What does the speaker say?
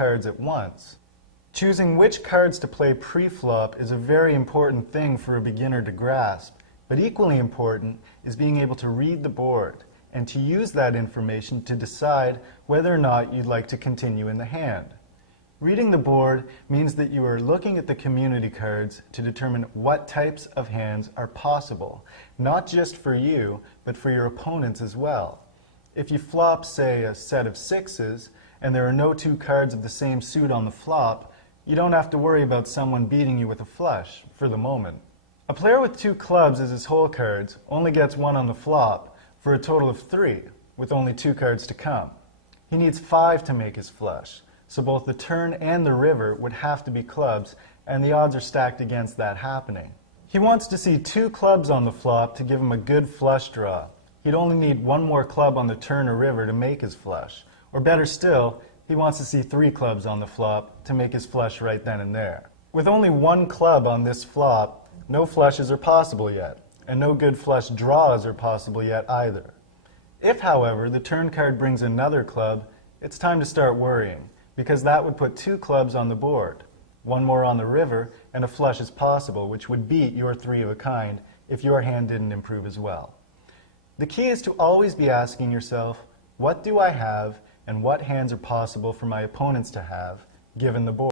cards at once. Choosing which cards to play pre-flop is a very important thing for a beginner to grasp, but equally important is being able to read the board and to use that information to decide whether or not you'd like to continue in the hand. Reading the board means that you are looking at the community cards to determine what types of hands are possible, not just for you, but for your opponents as well. If you flop, say, a set of sixes, and there are no two cards of the same suit on the flop, you don't have to worry about someone beating you with a flush, for the moment. A player with two clubs as his hole cards only gets one on the flop, for a total of 3, with only 2 cards to come. He needs 5 to make his flush, so both the turn and the river would have to be clubs, and the odds are stacked against that happening. He wants to see 2 clubs on the flop to give him a good flush draw. He'd only need 1 more club on the turn or river to make his flush. Or better still, he wants to see 3 clubs on the flop to make his flush right then and there. With only 1 club on this flop, no flushes are possible yet, and no good flush draws are possible yet either. If, however, the turn card brings another club, it's time to start worrying, because that would put 2 clubs on the board. 1 more on the river, and a flush is possible, which would beat your 3 of a kind if your hand didn't improve as well. The key is to always be asking yourself, what do I have, and what hands are possible for my opponents to have, given the board?